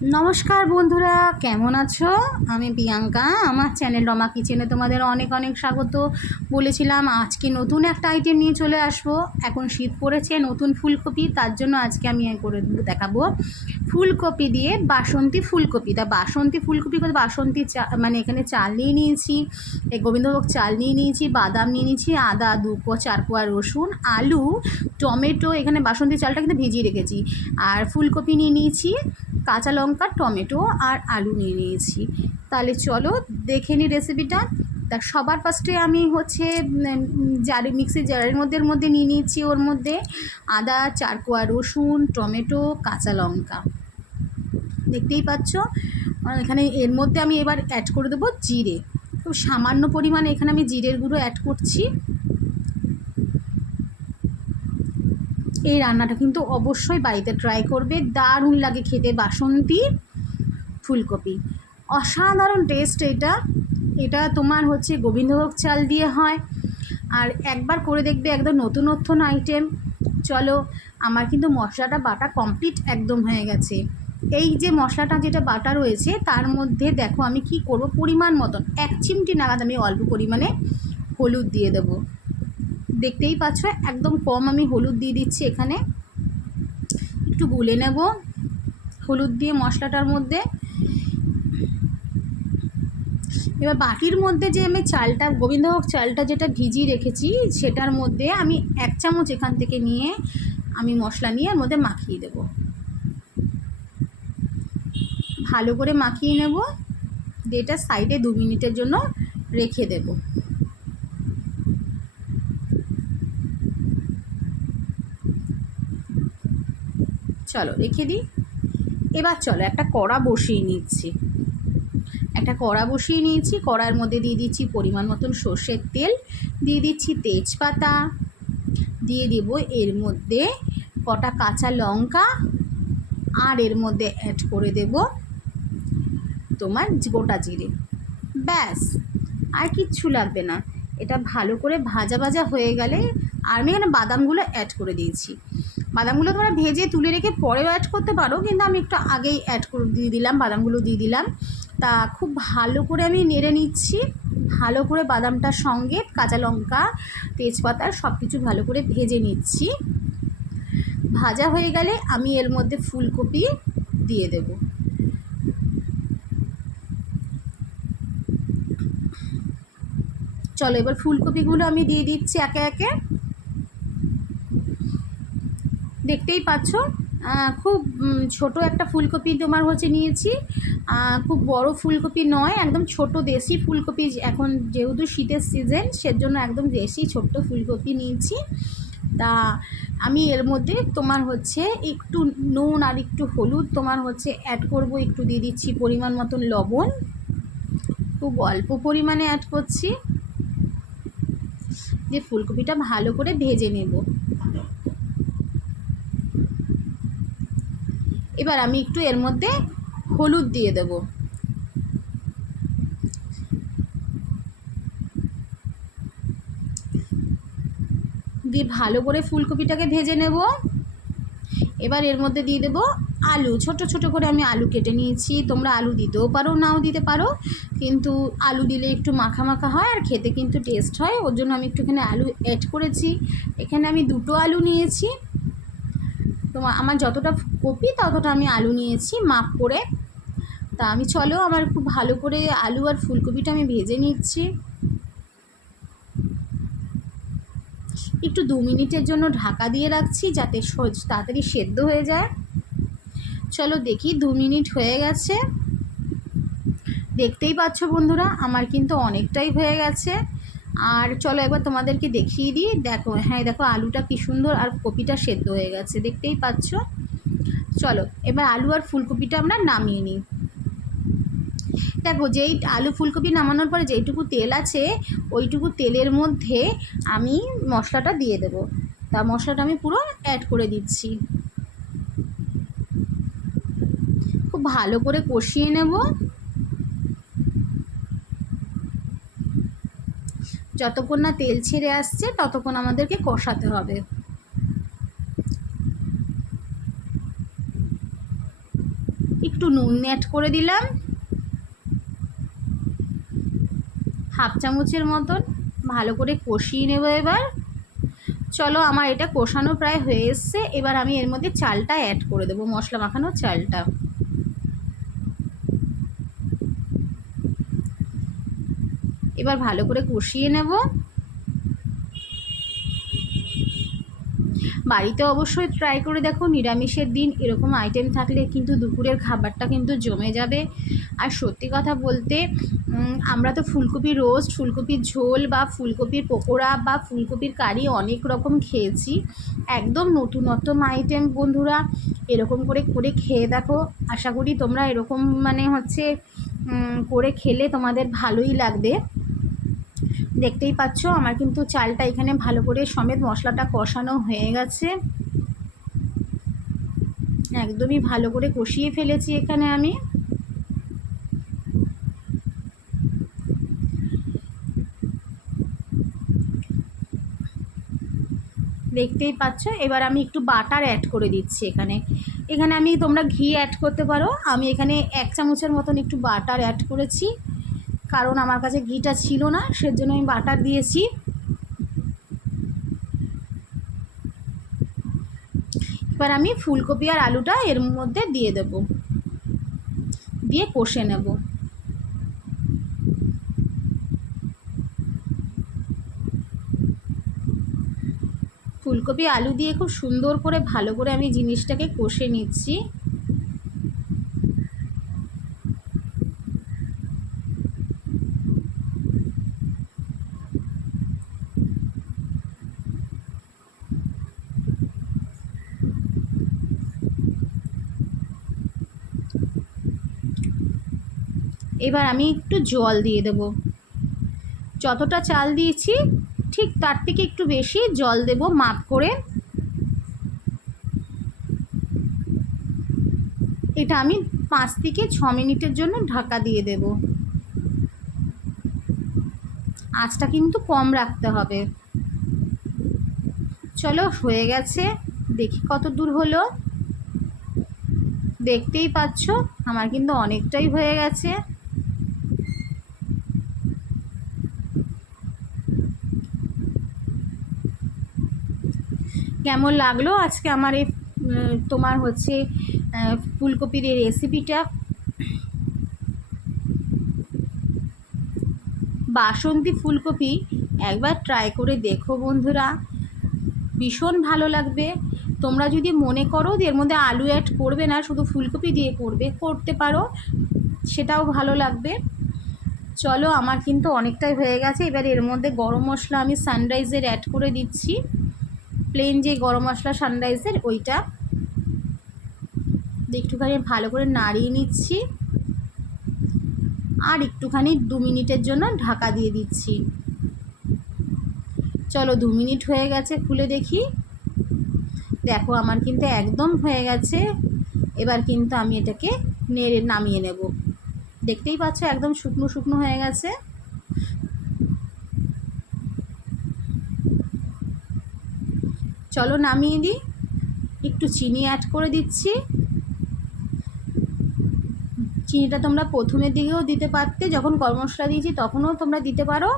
নমস্কার বন্ধুরা, কেমন আছো? আমি প্রিয়াঙ্কা। আমার চ্যানেল রমা কিচেনে তোমাদের অনেক অনেক স্বাগত। বলেছিলাম আজকে নতুন একটা আইটেম নিয়ে চলে আসবো। এখন শীত পড়েছে, নতুন ফুলকপি, তার জন্য আজকে আমি করে দেখাবো ফুলকপি দিয়ে বাসন্তী ফুলকপি। তা বাসন্তী ফুলকপি করে বাসন্তী মানে এখানে চাল নিয়ে নিয়েছি, এই গোবিন্দভোগ চাল নিয়ে নিয়েছি, বাদাম নিয়ে নিয়েছি, আদা 4 কোয়া রসুন, আলু, টমেটো, এখানে বাসন্তী চালটা কিন্তু ভিজিয়ে রেখেছি, আর ফুলকপি নিয়ে নিয়েছি, কাঁচা লঙ্কা, টমেটো আর আলু নিয়ে নিয়েছি। তাহলে চলো দেখে নিই রেসিপিটা। তা সবার ফার্স্টে আমি মিক্সি জারের মধ্যে নিয়ে নিয়েছি, ওর মধ্যে আদা, 4 কোয়া রসুন, টমেটো, কাঁচা লঙ্কা, দেখতেই পাচ্ছ। এখানে এর মধ্যে আমি এবার অ্যাড করে দেবো জিরে, খুব সামান্য পরিমাণে এখানে আমি জিরের গুঁড়ো অ্যাড করছি। এই রান্নাটা কিন্তু অবশ্যই বাড়িতে ট্রাই করবে, দারুণ লাগে খেতে বাসন্তী ফুলকপি, অসাধারণ টেস্ট। এটা তোমার গোবিন্দভোগ চাল দিয়ে হয়, আর একবার করে দেখবে, একদম নতুন আইটেম। চলো, আমার কিন্তু মশলাটা বাটা কমপ্লিট একদম হয়ে গেছে। এই যে মশলাটা যেটা বাটা রয়েছে, তার মধ্যে দেখো আমি কি করব, পরিমাণ মতন 1 চিমটি নাগাদ আমি অল্প পরিমাণে হলুদ দিয়ে দেবো। দেখতেই পাচ্ছ একদম কম আমি হলুদ দিয়ে দিচ্ছি। এখানে একটু গুলে নেব হলুদ দিয়ে মশলাটার মধ্যে। এবার বাটির মধ্যে যে আমি চালটা, গোবিন্দভোগ চালটা যেটা ভিজিয়ে রেখেছি, সেটার মধ্যে আমি 1 চামচ এখান থেকে নিয়ে আমি মশলা নিয়ে এর মধ্যে মাখিয়ে দেব। ভালো করে মাখিয়ে নেব, এটা সাইডে 2 মিনিটের জন্য রেখে দেব। চলো রেখে দিই। এবার চলো একটা কড়া বসিয়ে নিচ্ছি। কড়ার মধ্যে দিয়ে দিচ্ছি পরিমাণ মতন সর্ষের তেল, দিয়ে দিচ্ছি তেজপাতা, দিয়ে দেব এর মধ্যে কটা কাঁচা লঙ্কা, আর এর মধ্যে অ্যাড করে দেব তোমার গোটা জিরে। ব্যাস, আর কিচ্ছু লাগবে না। এটা ভালো করে ভাজা হয়ে গেলে, আর আমি এখানে বাদামগুলো অ্যাড করে দিয়েছি। বাদামগুলো তোমরা ভেজে তুলে রেখে পরেও অ্যাড করতে পারো, কিন্তু আমি একটু আগেই অ্যাড করে দিয়ে দিলাম, বাদামগুলো দিয়ে দিলাম। তা খুব ভালো করে আমি নেড়ে নিচ্ছি, ভালো করে বাদামটার সঙ্গে কাঁচা লঙ্কা, তেজপাতা সব কিছু ভালো করে ভেজে নিচ্ছি। ভাজা হয়ে গেলে আমি এর মধ্যে ফুলকপি দিয়ে দেব। চলো এবার ফুলকপিগুলো আমি দিয়ে দিচ্ছি একে একে। দেখতেই পাচ্ছ খুব ছোট একটা ফুলকপি তোমার নিয়েছি, খুব বড় ফুলকপি নয়, একদম ছোট দেশি ফুলকপি। এখন যেহেতু শীতের সিজন, সেজন্য একদম দেশি ছোট্ট ফুলকপি নিয়েছি। তা আমি এর মধ্যে তোমার একটু নুন আর একটু হলুদ তোমার অ্যাড করব, একটু দিয়ে দিচ্ছি পরিমাণ মতন লবণ, খুব অল্প পরিমাণে অ্যাড করছি, দিয়ে ফুলকপিটা ভালো করে ভেজে নেব। এবার আমি একটু এর মধ্যে হলুদ দিয়ে দেব। দিয়ে ভালো করে ফুলকপিটাকে ভেজে নেব। এবার এর মধ্যে দিয়ে দেব আলু, ছোট ছোট করে আমি আলু কেটে নিয়েছি। তোমরা আলু দিতেও পারো, নাও দিতে পারো, কিন্তু আলু দিলে একটু মাখা মাখা হয় আর খেতে কিন্তু টেস্ট হয়, ওর জন্য আমি একটুখানি আলু অ্যাড করেছি। এখানে আমি 2টো আলু নিয়েছি, আমার যতটা কপি ততটা আমি আলু নিয়েছি মাপ করে। তা আমি চলো আমার খুব ভালো করে আলু আর ফুলকপিটা আমি ভেজে নিচ্ছি। একটু 2 মিনিটের জন্য ঢাকা দিয়ে রাখছি, যাতে তাড়াতাড়ি সেদ্ধ হয়ে যায়। চলো দেখি 2 মিনিট হয়ে গেছে। দেখতেই পাচ্ছ বন্ধুরা, আমার কিন্তু অনেকটাই হয়ে গেছে। আর চলো একবার তোমাদেরকে দেখিয়ে দিই। দেখো, হ্যাঁ দেখো আলুটা কি সুন্দর, আর কপিটা সেদ্ধ হয়ে গেছে, দেখতেই পাচ্ছ। চলো এবার আলু আর ফুলকপিটা আমরা নামিয়ে নিই। দেখো, যেই আলু ফুলকপি নামানোর পরে যেইটুকু তেল আছে, ওইটুকু তেলের মধ্যে আমি মশলাটা দিয়ে দেব। তা মশলাটা আমি পুরো অ্যাড করে দিচ্ছি, খুব ভালো করে কষিয়ে নেব। যতক্ষণ না তেল ছেড়ে আসছে ততক্ষণ আমাদেরকে কষাতে হবে। একটু নুন অ্যাড করে দিলাম, হাফ চামচের মতন। ভালো করে কষিয়ে নেব এবার। চলো আমার এটা কষানো প্রায় হয়ে এসছে। এবার আমি এর মধ্যে চালটা অ্যাড করে দেবো, মশলা মাখানো চালটা। এবার ভালো করে কষিয়ে নেব। বাড়িতে অবশ্যই ট্রাই করে দেখো, নিরামিষের দিন এরকম আইটেম থাকলে কিন্তু দুপুরের খাবারটা কিন্তু জমে যাবে। আর সত্যি কথা বলতে আমরা তো ফুলকপির রোস্ট, ফুলকপির ঝোল বা ফুলকপির পকোড়া বা ফুলকপির কারি অনেক রকম খেয়েছি। একদম নতুনত্ব আইটেম বন্ধুরা, এরকম করে করে খেয়ে দেখো। আশা করি তোমরা এরকম করে খেলে তোমাদের ভালোই লাগবে। দেখতেই পাচ্ছ আমার কিন্তু চালটা এখানে ভালো করে সমেত মশলাটা কষানো হয়ে গেছে। একদমই ভালো করে কষিয়ে ফেলেছি এখানে আমি। দেখতেই পাচ্ছ। এবার আমি একটু বাটার অ্যাড করে দিচ্ছি এখানে। আমি তোমরা ঘি অ্যাড করতে পারো, আমি এখানে 1 চামচের মতন একটু বাটার অ্যাড করেছি, কারণ আমার কাছে ঘিটা ছিল না, সেজন্য আমি বাটার দিয়েছি। এবার আমি ফুলকপি আর আলুটা এর মধ্যে দিয়ে দেব, দিয়ে কষে নেব। ফুলকপি আলু দিয়ে খুব সুন্দর করে ভালো করে আমি জিনিসটাকে কষে নিচ্ছি। এবার আমি একটু জল দিয়ে দেব। যতটা চাল দিয়েছি ঠিক তার থেকে একটু বেশি জল দেব মাপ করে। এটা আমি 5 থেকে 6 মিনিটের জন্য ঢাকা দিয়ে দেব। আঁচটা কিন্তু কম রাখতে হবে। চলো হয়ে গেছে, দেখি কত দূর হলো। দেখতেই পাচ্ছ আমার কিন্তু অনেকটাই হয়ে গেছে। কেমন লাগলো আজকে আমার এই তোমার ফুলকপির এই রেসিপিটা? বাসন্তী ফুলকপি একবার ট্রাই করে দেখো বন্ধুরা, ভীষণ ভালো লাগবে। তোমরা যদি মনে করো যে এর মধ্যে আলু অ্যাড করবে না, শুধু ফুলকপি দিয়ে করতে পারো, সেটাও ভালো লাগবে। চলো আমার কিন্তু অনেকটাই হয়ে গেছে। এবার এর মধ্যে গরম মশলা আমি সানরাইজের অ্যাড করে দিচ্ছি, প্লেন যে গরম মশলা সানরাইজের ওইটা। একটুখানি ভালো করে নাড়িয়ে নিচ্ছি, আর একটুখানি 2 মিনিটের জন্য ঢাকা দিয়ে দিচ্ছি। চলো 2 মিনিট হয়ে গেছে, খুলে দেখি। দেখো আমার কিন্তু একদম হয়ে গেছে। এবার কিন্তু আমি এটাকে নেড়ে নামিয়ে নেব। দেখতেই পাচ্ছ একদম শুকনো শুকনো হয়ে গেছে। চলো নামিয়ে দিই। একটু চিনি অ্যাড করে দিচ্ছি। চিনিটা তোমরা প্রথমের দিকেও দিতে পারতে, যখন গরম মশলা দিয়েছি তখনও তোমরা দিতে পারো।